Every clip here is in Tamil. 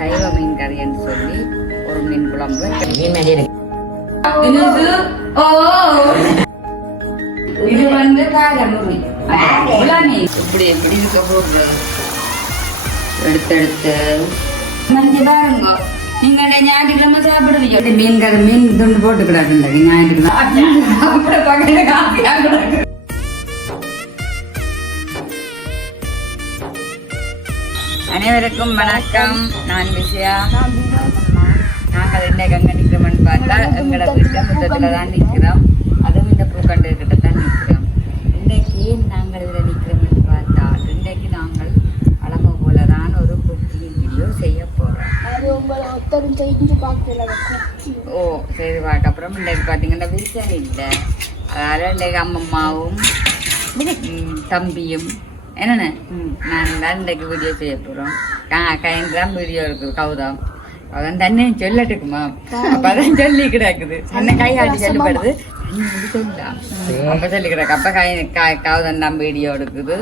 சைவ மீன் கறின்னு சொல்லி ஒரு மீன் குழம்பு. இது வந்து இப்படி எப்படி இருக்க போடுறது எடுத்து எடுத்து மஞ்சள் பாருங்க. நீங்க ஞாயிற்றுக்கிழமை சாப்பிடுவீங்க? மீன் கறி மீன் துண்டு போட்டு கிடக்குங்க ஞாயிற்றுக்கிழமை சாப்பிட பக்கத்துல காப்பியா அனைவருக்கும் வணக்கம். நான் விஜயா நாங்கள் இன்னைக்கு அங்கே நிற்கிறோம்னு பார்த்தா எங்களோட வீட்டு முத்தத்தில் தான் நிற்கிறோம். அதுவும் இந்த பூக்கண்டு கிட்ட தான் நிற்கிறோம். இன்றைக்கு ஏன் நாங்கள் இதில் நிற்கிறோம்னு பார்த்தா இன்றைக்கு நாங்கள் வழமை போல தான் ஒரு குக்கிங் வீடியோ செய்ய போகிறோம் ஓ சரி பாட்டு அப்புறம் இன்றைக்கு பார்த்தீங்கன்னா விரிசல் இல்லை. அதனால் இன்றைக்கு அம்மம்மாவும் தம்பியும் என்னண்ணே நான் தான் இன்றைக்கு வீடியோ செய்ய போகிறோம் கையின் தான் வீடியோ இருக்குது கௌதம். அதான் தண்ணி சொல்லட்டுக்குமா? அப்பதான் சொல்லி கிடக்குது. அண்ணன் கை காட்டி சொல்லப்படுது சொல்லலாம் அப்ப சொல்லி கிடக்கு. அப்ப கை கா- கௌதம் தான் வீடியோ எடுக்குது.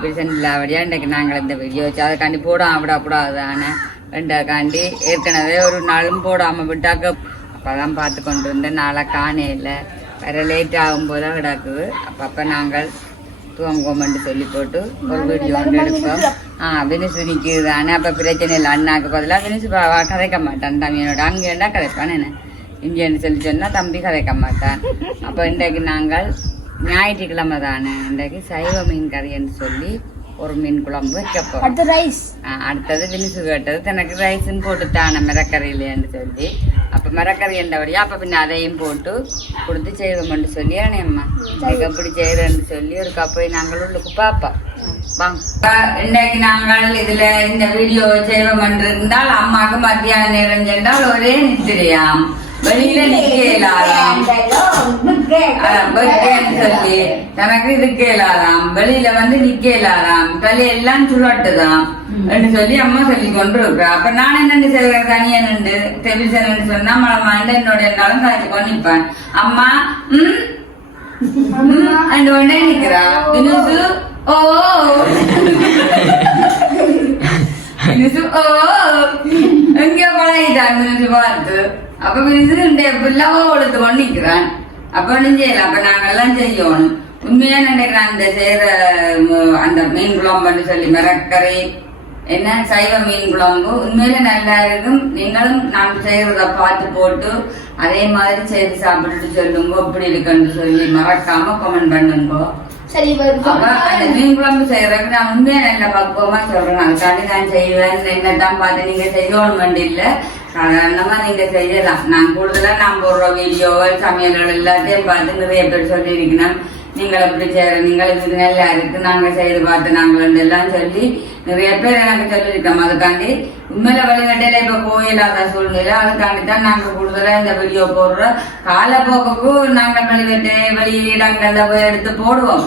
விரிசன் இல்லாவடியா இன்றைக்கு நாங்கள் இந்த வீடியோ வச்சு அதுக்காண்டி போடாம விடக்கூடாது ஆனால் ரெண்டாக்காண்டி ஏற்கனவே ஒரு நாளும் போடாம விட்டாக்க அப்பதான் பார்த்து கொண்டு இருந்தேன் நாளை காணையில் வேற லேட் ஆகும் போது கிடக்குது அப்பப்போ நாங்கள் தூங்குவோம்னு சொல்லி போட்டு ஒரு வீடியோ ஒன்று எடுப்போம். ஆ வினிசு நிற்கிது தானே. அப்போ பிரச்சனை இல்லை. அண்ணாக்கு பதிலாக வினிசு கதைக்க மாட்டான். தம்பியனோட அங்கே இருந்தா கதைப்பான் என்ன? இங்கேன்னு சொல்லி சொன்னால் தம்பி கதைக்க மாட்டான். அப்போ இன்றைக்கு நாங்கள் ஞாயிற்றுக்கிழமை தானே. இன்றைக்கு சைவ மீன் கறின்னு சொல்லி ஒரு மீன் குழம்பு வைக்க போகிறோம் அடுத்தது வினிசு கேட்டது தனக்கு ரைஸும் போட்டுட்டான மிரக்கறியிலேன்னு சொல்லி. அப்போ மிரக்கறி என்றபடியா அப்போ பின்ன அதையும் போட்டு கொடுத்து செய்வோம்னு சொல்லி அம்மா. எனக்கு எப்படி செய்யறேன்னு சொல்லி ஒரு கப்பை நாங்கள் உள்ளுக்கு பார்ப்போம் வாங்க. இன்னைக்கு நாங்கள் இதுல இந்த வீடியோ செய்வோம் இருந்தால் அம்மாக்கு மத்தியான நேரம் சென்றால் ஒரே நித்திரையாம். வெளியில நிக்கலாராம் சொல்லி தனக்கு இது கேளாராம் வெளியில வந்து நிக்க தலையெல்லாம் சுழட்டுதாம். என்று சொல்லி அம்மா சொல்லி கொண்டு இருக்கா அப்ப நான் என்ன செய்வேன் தனியா நின்று டெலிவிஷன் சொன்னா மழை என்னோட என்னாலும் காய்ச்சி கொண்டு நிப்பேன். அம்மா ம்? ம், அந்த உடனே நிக்கிறா. வினுசு ஓ. வினுசு ஓ. எங்க பழகிட்டான் வினுசு பார்த்து. அப்ப வினுசு பிள்ளாவோ ஒழுத்து கொண்டு நிக்கிறான். அப்ப அப்ப நாங்கெல்லாம் செய்யணும். உண்மையா நினைக்கிறேன் அந்த செய்யற அந்த மீன் குழம்புன்னு சொல்லி மிரக்கறி என்ன சைவ மீன் குழம்பு? உண்மையில நல்லா இருக்கும். நீங்களும் நான் செய்யறத பார்த்து போட்டு அதே மாதிரி செய்து சாப்பிட்டுட்டு சொல்லுங்க இப்படி இருக்குன்னு சொல்லி மறக்காம கமெண்ட் பண்ணுங்க. அந்த மீன் குழம்பு செய்யறதுக்கு நான் உண்மையா நல்ல பக்குவமா சொல்றேன். அதுக்காண்டி நான் செய்வேன். என்னதான் பார்த்து நீங்க செய்யணும் இல்ல சாதாரணமா நீங்க செய்யலாம். நான் கூடுதலா நான் போடுற வீடியோகள் சமையல்கள் எல்லாத்தையும் பார்த்து நிறைய பேர் சொல்லியிருக்கணும். நீங்கள் எப்படி செய்யற நீங்கள் இது நல்லா இருக்கு நாங்க செய்து பார்த்து நாங்கள் எல்லாம் சொல்லி நிறைய பேர் எனக்கு சொல்லியிருக்கோம் அதுக்காண்டி உண்மையில வழிகட்டையில இப்ப போயில்லாத சூழ்நிலை அதுக்காண்டி தான் நாங்க கூடுதலா இந்த வீடியோ போடுறோம். காலப்போக்குக்கு நாங்க வழிகட்டை வெளி இடங்கள்ல போய் எடுத்து போடுவோம்.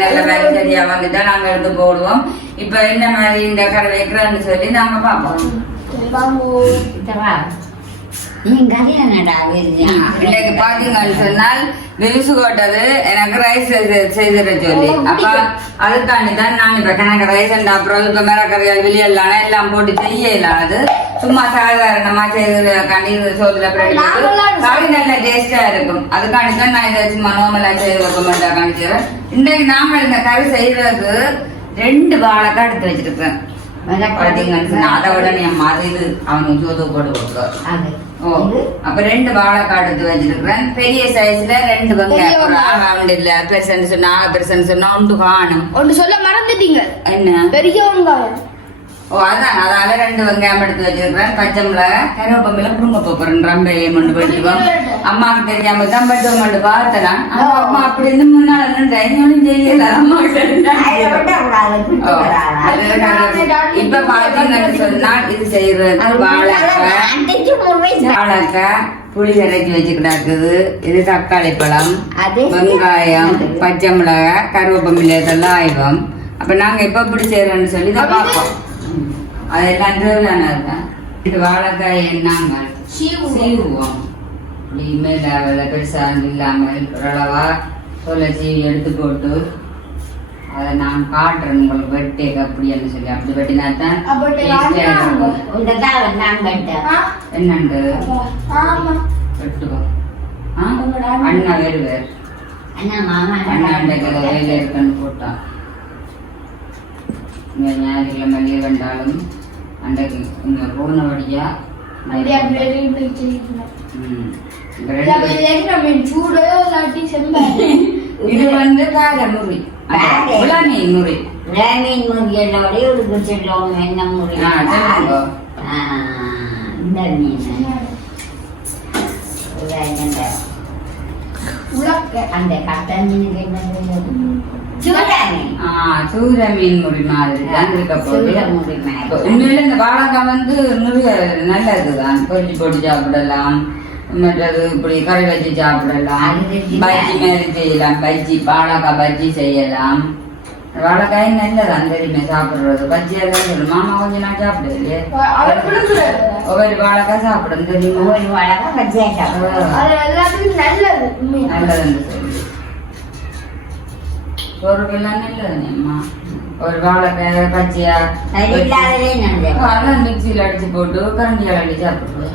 நல்ல வேலை சரியா வந்துட்டா நாங்க எடுத்து போடுவோம். இப்ப என்ன மாதிரி இந்த கடை வைக்கிறோம்னு சொல்லி நாங்க பார்ப்போம் மீன் கறி என்னடா விரியா இன்னைக்கு பாத்தீங்கன்னு சொன்னால் விரிசு போட்டது எனக்கு ரைஸ் செய்திட சொல்லி. அப்ப அதுக்காண்டி தான் நான் இப்ப கணக்கு ரைஸ் அப்புறம் இப்ப மிரக்கறியால் வெளியெல்லாம் எல்லாம் போட்டு செய்ய இல்லாது சும்மா சாதாரணமா செய்யறதுக்காண்டி சோத்துல கறி நல்ல டேஸ்டா இருக்கும். அதுக்காண்டி தான் நான் இதை சும்மா நார்மலா செய்து வைக்க காணிக்கிறேன் இன்னைக்கு நாம இந்த கறி செய்யறது ரெண்டு வாழைக்காய் எடுத்து வச்சிருக்கேன். பாத்தீங்கன்னு சொன்னா அதை நீ மாதிரி அவனுக்கு சோது போட்டு அது. அப்ப ரெண்டு வாழைக்காய் எடுத்து வச்சிருக்கிறேன். பெரிய சைஸ்ல ரெண்டு வெங்காயம். ஒரு ஆகாண்டு இல்ல பெருசன்னு சொன்னா பெருசன்னு சொன்னா ஒன்று காணும். ஒன்று சொல்ல மறந்துட்டீங்க. என்ன? பெரிய வெங்காயம். ஓ அதான் அதால ரெண்டு வெங்காயம் எடுத்து வச்சிருக்கிறேன். பச்சை மிளகாய் கருவேப்பமில குடும்ப போறேன் ரம்பையை மண்டு படிச்சுவோம் அம்மாவுக்கு தெரியாம தான் பட்டுவோம் மண்டு பார்த்தேன். ஆனா அம்மா அப்படி இருந்து முன்னால இன்னொன்னும் செய்யல. அம்மா இப்ப பாத்தீங்கன்னு சொன்னா இது செய்யறது வாழைக்காய். வாழைக்காய் புளி கரைச்சி வச்சு கிடக்குது இது தக்காளி பழம் வெங்காயம் பச்சை மிளகாய் கருவேப்பமில்லை இதெல்லாம் ஆயிடும் அப்ப நாங்க எப்ப இப்படி செய்யறோம்னு சொல்லி இதை பார்ப்போம். அதெல்லாம் தேவையானதுதான் இது வாழைக்காய் என்னாங்க? சீவுவோம். இப்படி மேல அவளை பெருசா இல்லாமல் ஓரளவா சீவி எடுத்து போட்டு அதை நான் காட்டுறேன் உங்களுக்கு வெட்டேக்கு அப்படின்னு சொல்லி. அப்படி வெட்டினா தான்? என்னண்டு? வெட்டுவோம்? அண்ணா வேறு வேறு. அண்ணா மாமா. அண்ணா அண்டைக்கு ஏதோ வேலை இருக்குன்னு போட்டான் இங்கே ஞாயிற்றுக்கிழமை லீவ் வந்தாலும் அண்டைக்கு இங்கே போனபடியா அப்படியே அப்படியே இப்படி செய்யணும். ம். இந்த இல்லாட்டி செம்பாய். இது வந்து கார முறி வேற. உலமி முறி ஒரு என்ன முறி ஆ, சொல்லுங்க. ஆ, இந்த மீன் இந்த உலக்க. அந்த என்ன சூர மீன் முறி மாதிரி. தான் இருக்க போகுது சூர முறி இப்ப மாதிரி உண்மையில இந்த வாழைக்காய் வந்து நிறைய நல்லதுதான். போட்டு சாப்பிடலாம். மற்றது இப்படி கறி வச்சு சாப்பிடலாம். பஜ்ஜி மாதிரி செய்யலாம். பஜ்ஜி வாழைக்காய் பஜ்ஜி செய்யலாம். வாழைக்காய் நல்லதான் தெரியுமே சாப்பிடுறது. பஜ்ஜி எல்லாம் சொல்லணும் மாமா கொஞ்சம் நான் சாப்பிடலையே. அவர் கொடுக்குறாரு. ஒவ்வொரு வாழைக்காய் சாப்பிடும் தெரியுமா? ஒரு வழக்க பச்சையா சாப்பிடுவோம் அது எல்லாத்துக்கும் நல்லது உண்மையா. நல்லதுன்னு சொல்லி. பொருட்கள்லாம் நல்லதுன்னு அம்மா ஒரு வாழைக்காய் பச்சையா அது இல்லாதவே நல்லது அதான் மிக்சியில் அடிச்சு போட்டு கரண்டியால் அடிச்சு சாப்பிடுவோம்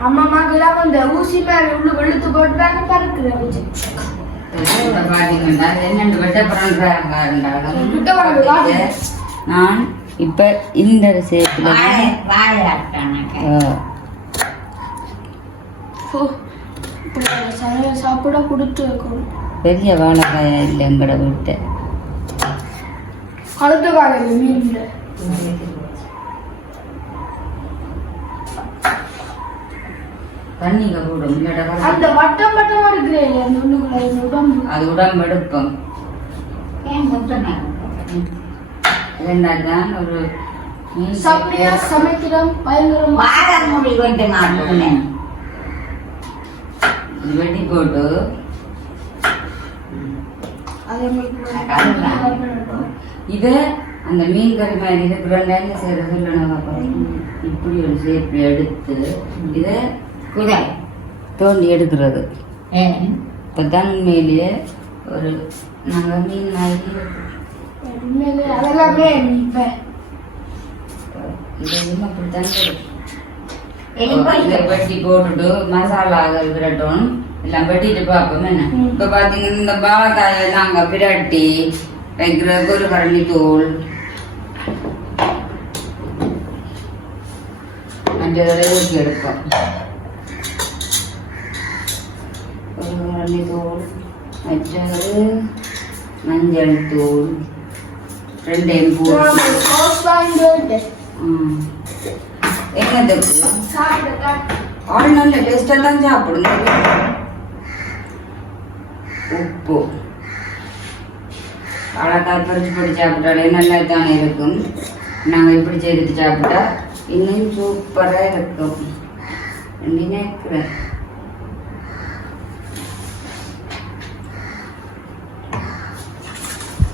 அம்மா அம்மாக்கெல்லாம் ஊசி மேல உள்ள வெளுத்து போட்டு பாத்தீங்கன்னா வாங்க. நான் இப்ப இந்த சேத்துல வாழை வாழை சாப்பிட கொடுத்து வைக்கணும். பெரிய வாழைக்காயா இல்லை எங்கட வீட்டு. அடுத்த காலையில் மீன் தண்ணிக்கு கூடும் அந்த வட்டம் வட்டமா இருக்கிறே அந்த உள்ளுக்குள்ள உடம்பு. அது உடம்பு எடுக்கும். ஏன் முத்தனை ரெண்டாதான் ஒரு சமைக்கிறோம் பயங்கரமா. வாழை முடி மாட்டோம் இது. இதை அந்த மீன் கறி மாதிரி இருக்கிற என்ன செய்யற சொல்லணும் அப்புறம் இப்படி ஒரு ஷேப்ல எடுத்து இதை குதை தோண்டி எடுக்கிறது. இப்போ தான் உண்மையிலேயே ஒரு நாங்கள் மீன் மாதிரி அதெல்லாமே இப்ப. இதை இன்னும் அப்படி தான் இனி போய் இதை வெட்டி போட்டுட்டு மசாலா விரட்டும். எல்லாம் வெட்டிட்டு பார்ப்போம் என்ன ம். இப்போ பார்த்தீங்கன்னா இந்த பாலக்காயை நாங்கள் பிரட்டி வைக்கிற ஒரு கரண்டி தூள் மஞ்சள் ஊற்றி எடுப்போம் ஒரு கரண்டி தூள் மற்றது மஞ்சள் தூள் ரெண்டையும் போட்டு சோஸ் வாங்கிட்டு ம். என்னதுக்கு சாப்பிடுறேன் ஆள் நல்ல டேஸ்டாக தான் சாப்பிடுங்க உப்பு வாழைக்காய் பறிச்சு போட்டு சாப்பிட்டாலே நல்லா தானே இருக்கும் நாங்கள் இப்படி செய்து சாப்பிட்டா இன்னும் சூப்பராக இருக்கும் நினைக்கிறேன்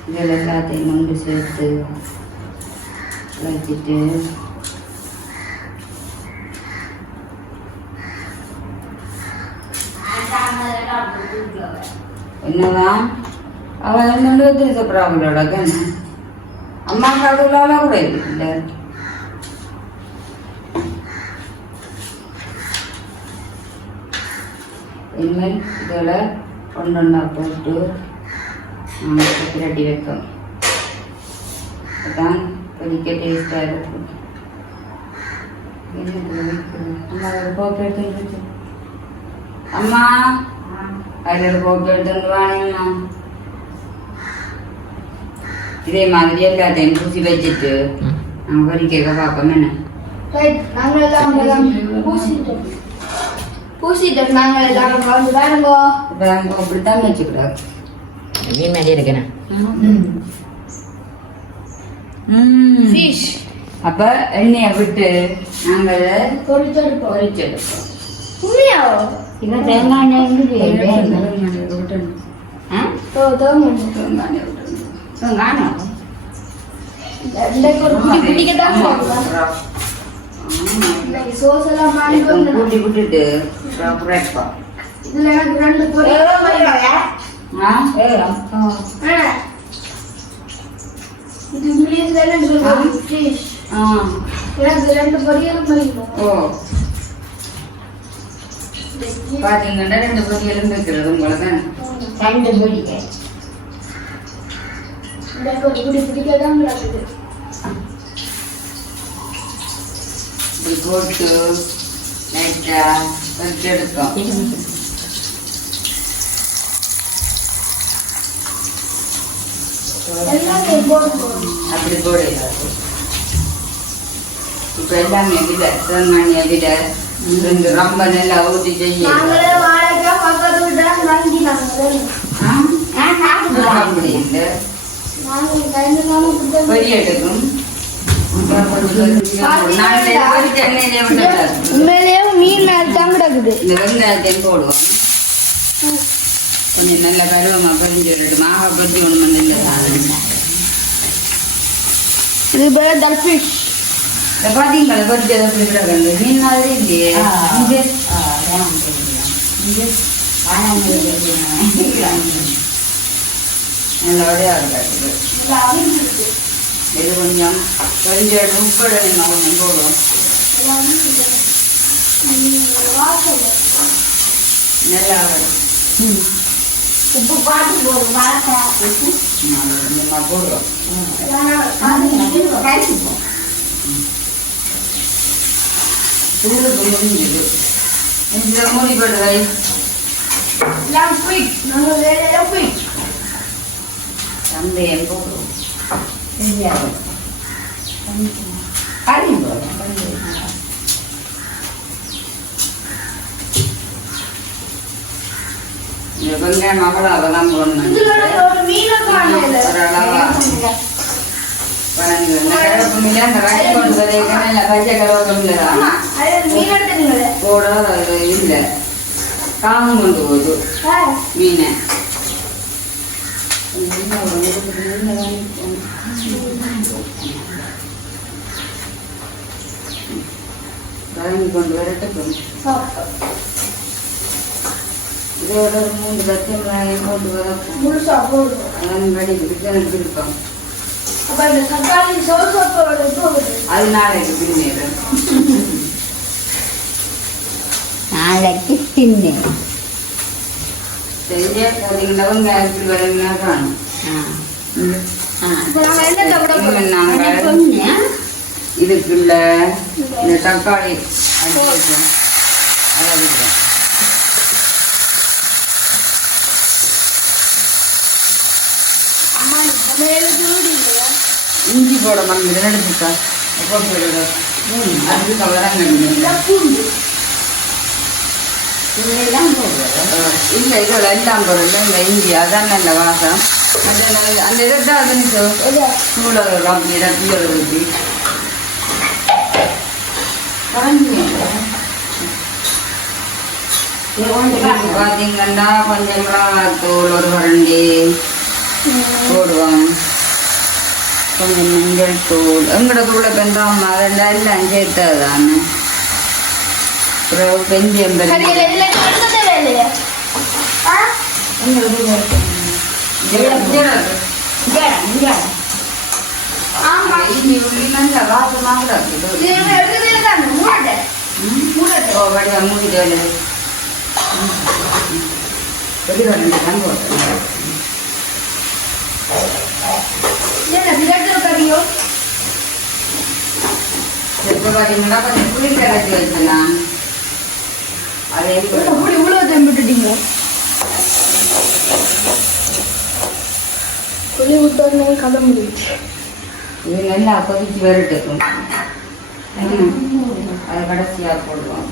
இதில் எல்லாத்தையும் ஒன்று சேர்த்து வச்சுட்டு என்னதான்? அவன் என்னண்டு வச்சு அவங்களோட கண்ணு அம்மா அதுலால கூட இல்லை. இனிமேல் இதில் ஒன்று ஒன்றா போட்டு நம்ம பிரட்டி வைக்கணும் அதான் கொதிக்க டேஸ்டாக இருக்கும் என்ன வைக்கணும் அம்மா ஒரு கோப்பை அம்மா அதில் ஒரு கோப்பை எடுத்து வாங்கினா இதே மாதிரி எல்லாத்தையும் பூசி வச்சுட்டு நாங்கள் கொதிக்க பார்ப்போம் என்ன? எல்லாம் எல்லாம் பூசிட்டோம் பூசிட்டோம் நாங்க எல்லாரும் வந்து வேணுங்கோ நாங்கள் அப்படித்தான் வச்சுக்கூடாது மீன் மாதிரி இருக்கேன் ஃபிஷ் அப்போ எண்ணெயை விட்டு நாங்கள் பொரிச்செடுப்போம். பொரிச்செடுப்போம். உண்மையாவோ தேங்காய் எண்ணெய் எங்குது ஆ ஓ ஒரு குட்டி குட்டிக்கு தான் போகலாம் இன்னைக்கு சோஸ் எல்லாம் மாறி வந்து கூட்டி விட்டுட்டு குறைப்போம் இதுல எனக்கு ரெண்டு ரெண்டு பொரியலும் வைக்கிறது ரெண்டு பிடி. போட்டு லைட்டா கொஞ்சம் எடுக்கும் அப்படி போடல இப்ப எல்லாமே தேங்காய் விட ரெண்டு ரொம்ப நல்லா ஊற்றி செய்ய. கொடுத்தோம். பொரியட்டுக்கும் உண்மையிலேயே மீன் தான் கிடக்குது. இந்த வெங்காயத்தையும் போடுவோம். கொஞ்சம் நல்ல கருவமா பொரிஞ்சு விடட்டும் மாகா பொரிஞ்சு ஒன்று நல்ல சாதனம் இது பேர் டல்ஃபிஷ் இந்த பார்த்தீங்களா பொரிச்சதை அப்படி கிடக்குது மீன் மாதிரி இல்லையே இங்கே இங்கே நல்ல வடையாக இருக்காது இது கொஞ்சம் பொரிஞ்ச உப்போட கொஞ்சம் போடுவோம் நல்லா வரும் உப்பு பாட்டு போடு வாழை உப்பு போடுவோம் கழிப்போம் சூடு முடிஞ்சது இந்த மூடி போட்டு வை சந்தையம் போடுவோம் தெரியாது கறி போடும் இந்த வெங்காயம் அவ்வளோ அதெல்லாம் போடணும் ஒரு அளவா வணங்கு இந்த கருவேப்பிலை அந்த ரைஸ் கொண்டு வரைக்கும் இல்லை பச்சை கருவேப்பிலை தான் போட அது நாளைக்கு தின்னேன் இதுக்குள்ள இந்த தக்காளி அதை விடுறோம் அம்மா இந்த சமையலுக்கு வீடு இல்லையா இஞ்சி போட மறந்து எடுத்துக்கா எப்போ போடுறது கண்டிப்பாக பூண்டு. இதெல்லாம் போடுவோம் இல்லை இதோட எல்லாம் பொருள் இந்த இஞ்சி அதான் நல்ல வாசம். அந்த அந்த இதை அது சூட அப்படி ரத்தியோட ஊற்றி பார்த்தீங்கன்னா கொஞ்சம் மிளகாத்தூள் ஒரு கரண்டி போடுவோம் கொஞ்சம் மஞ்சள் தூள் எங்கட தூளை பெண்டாம அதெல்லாம் எல்லாம் சேர்த்தது தானே அப்புறம் பெஞ்சம் சரி இல்ல இல்ல எடுத்ததே வேலையா ஆ ஆமா இது நம்ம எடுத்ததே தானே மூடட்டேன் என்ன பிளட்டு கறியோ அப்படி இவ்வளவு தெம்பிட்டுட்டீங்க புளி விட்டோடனே கதை முடிச்சு இது நல்லா கொதிச்சு வரட்டும் அதை கடைசியாக போடுவோம்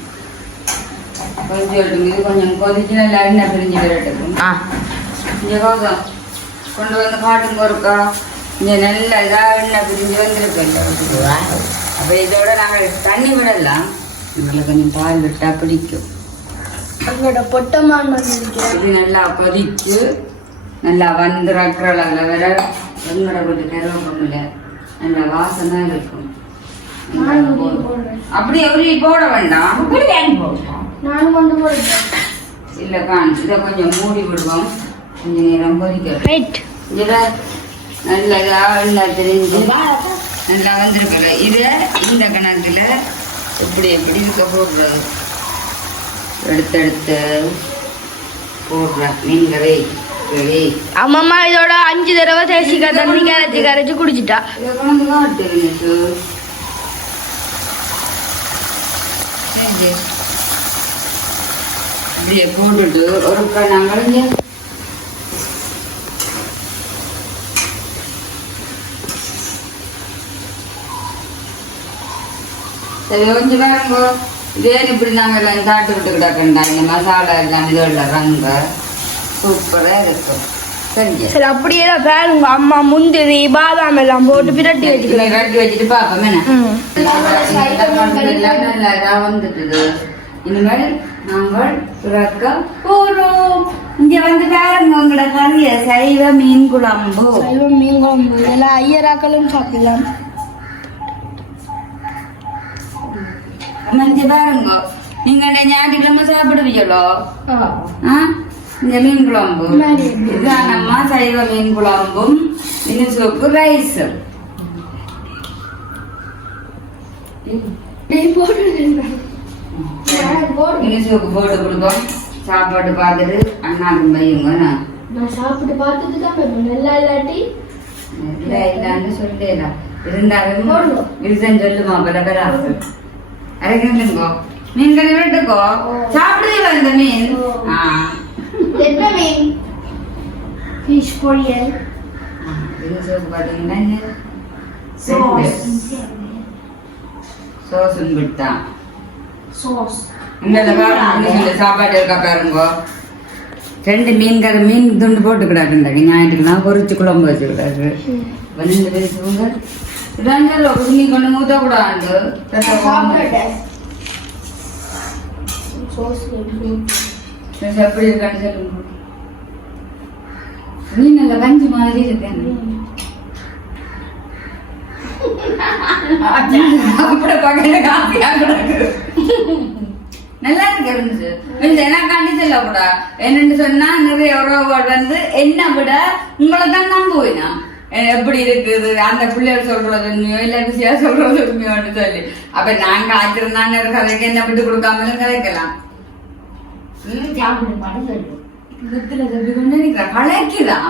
கொஞ்சம் இது கொஞ்சம் கொதிச்சு நல்லா எண்ணெய் பிரிஞ்சு வரட்டும் ஆ இங்கே கொண்டு வந்து காட்டுங்க ஒருக்கா இங்கே நல்ல இதாக எண்ணெய் பிரிஞ்சு வந்திருக்கல அப்போ இதோட நாங்கள் தண்ணி விடலாம். இதில் கொஞ்சம் பால் விட்டால் பிடிக்கும். எங்களோட பொட்டமான் இது நல்லா கொதிச்சு நல்லா வந்து ரக்கிற அளவில் வர எங்களோட வீட்டு கருவேப்பில நல்ல வாசனை இருக்கும். அப்படியே உள்ளி போட வேண்டாம். நானும் வந்து போடுறேன். இல்லை கான் இதை கொஞ்சம் மூடி விடுவோம். கொஞ்ச நேரம் கொதிக்கட்டும். இதுல நல்ல தெரிஞ்சு. நல்லா வந்திருக்கல இதை இந்த கணக்குல எப்படி எப்படி இருக்க போடுறது? எடுத்தெடுத்து போடுறேன். நீங்களே சரி அம்மம்மா இதோட அஞ்சு தடவை தேசிக்காய் தண்ணி கரைச்சி கரைச்சி குடிச்சிட்டா. இப்படியே போட்டுட்டு ஒரு நாங்கள் சரி கொஞ்சம் பாருங்க. இதே இப்படி நாங்கள் எல்லாம் சாப்பிட்டு விட்டு கிடக்கண்டா இந்த மசாலா எல்லாம் இதோட ரங்க. சூப்பராக இருக்கும். சரி அப்படியே தான் பாருங்க. அம்மா முந்திரி பாதாம் எல்லாம் போட்டு பிரட்டி வச்சுக்கலாம் கட்டி வச்சுட்டு பார்ப்போம் என்ன? வந்துட்டுது இனிமேல் நாங்கள் பிறக்க போறோம். இங்க வந்து பாருங்க உங்களோட கறிய சைவ மீன் குழம்பு. சைவம் மீன் குழம்பு. இதெல்லாம் ஐயராக்களும் சாப்பிடலாம். மஞ்சள் பாருங்க நீங்க ஞாயிற்றுக்கிழமை சாப்பிடுவீங்களோ? இந்த மீன் குழம்பு. இதுதான் நம்ம சைவ மீன் குழம்பும் இது சூப்பு ரைஸும் மீன் சூப்பு போட்டு கொடுப்போம் சாப்பாடு பார்த்துட்டு அண்ணாக்கு பையங்க நான் சாப்பிட்டு பார்த்துட்டு தான் நல்லா இல்லாட்டி இல்ல இல்லன்னு சொல்லிடலாம் இருந்தாலும். விருதம் சொல்லுமா பல பேரா அரைக்கணுங்கோ மீன் கறி விட்டுக்கோ சாப்பிடுவீங்களா இந்த மீன் என்ன மீன் ஃபிஷ் பொரியல் பார்த்தீங்கன்னா சாஸ் விட்டான் சாஸ் இந்த சாப்பாடு இருக்கா பாருங்கோ ரெண்டு மீன் துண்டு போட்டு கிடாக்குண்டாங்க ஞாயிற்றுக்கிழமை பொரிச்சு குழம்பு வச்சுக்கிட்டாரு வந்து நல்ல கஞ்சி மாதிரி இருக்கேன் அப்படி பக்கத்துல காப்பியா கிடக்கு நல்லா இருக்கு இருந்துச்சு. மீன்ஸ் எனக்காண்டி சொல்லக்கூடா என்னன்னு சொன்னா நிறைய உறவுகள் வந்து என்ன விட உங்களை தான் நம்புவேனா? எப்படி இருக்குது? அந்த பிள்ளைகள் சொல்றது உண்மையோ இல்ல விஷயா சொல்றது உண்மையோன்னு சொல்லி. அப்ப நாங்க ஆச்சிருந்தாங்க கதைக்கு என்ன விட்டு கொடுக்காமலும் கதைக்கலாம். கலைக்குதான்.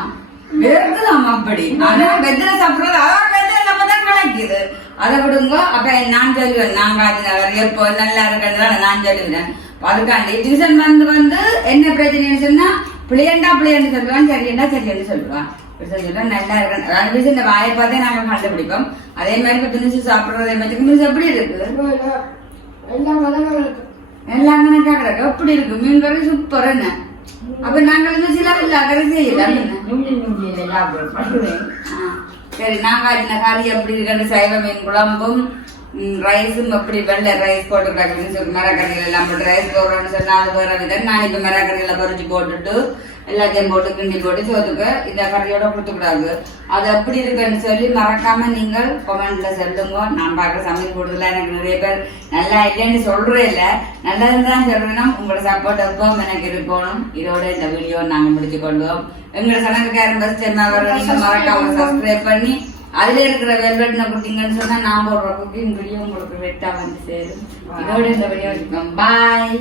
வெறுக்குதாம் அப்படி. ஆனா வெத்தில சாப்பிடுறது அதான் வெத்தில நம்ம தான் கலைக்குது. அதை விடுங்க. அப்ப நான் சொல்லுவேன் நான் காட்டினவர் எப்போ நல்லா இருக்கிறதுனால நான் சொல்லுவேன் அதுக்காண்டி டியூஷன் வந்து வந்து என்ன பிரச்சனைன்னு சொன்னா பிள்ளையண்டா பிள்ளையன்னு சொல்லுவான் சரியண்டா சரியன்னு சொல்லுவான் சொல்லுவேன். நல்லா இருக்கேன் அதாவது இந்த வாயை பார்த்தே நாங்க கண்டுபிடிப்போம். அதே மாதிரி இப்ப திணிச்சு சாப்பிடுறதே மாதிரி திணிச்சு எப்படி இருக்கு? எல்லாம் வளங்கள் எல்லாம் கணக்கா கிடக்கு. எப்படி இருக்கு? மீன் கறி சூப்பர் என்ன? அப்ப நாங்கள் சில கறி செய்யலாம் சரி நாங்க இந்த கறி எப்படி இருக்குன்னு சைவ மீன் குழம்பும் ரைஸும் எப்படி வெள்ளை ரைஸ் போட்டு கிடக்குன்னு சொல்லி மரக்கறிகள் எல்லாம் போட்டு ரைஸ் போடுறோம்னு சொன்னா அது வேற விதம். நான் இப்ப மரக்கறிகளை பொரிச்சு போட்டுட்டு எல்லாத்தையும் போட்டு கிண்டி போட்டு சோத்துக்கு இந்த கறியோட கொடுத்துக்கூடாது. அது எப்படி இருக்குன்னு சொல்லி மறக்காம நீங்கள் கமெண்ட்ல சொல்லுங்க. நான் பார்க்குற சமையல் கூடுதலா எனக்கு நிறைய பேர் நல்லா இல்லைன்னு சொல்றே இல்ல. நல்லதுன்னு தான் சொல்றேன்னா உங்களோட சப்போர்ட் எப்பவும் எனக்கு இருக்கணும். இதோட இந்த வீடியோ நாங்க முடிச்சு கொள்வோம். எங்களோட சனத்துக்காரன் பஸ் நீங்க மறக்காம சப்ஸ்கிரைப் பண்ணி அதுல இருக்கிற வெல்வெட்ன குட்டிங்கன்னு சொன்னா நான் போடுற குக்கிங் வீடியோ உங்களுக்கு வெட்டா வந்து சேரும். இதோட இந்த வீடியோ பாய்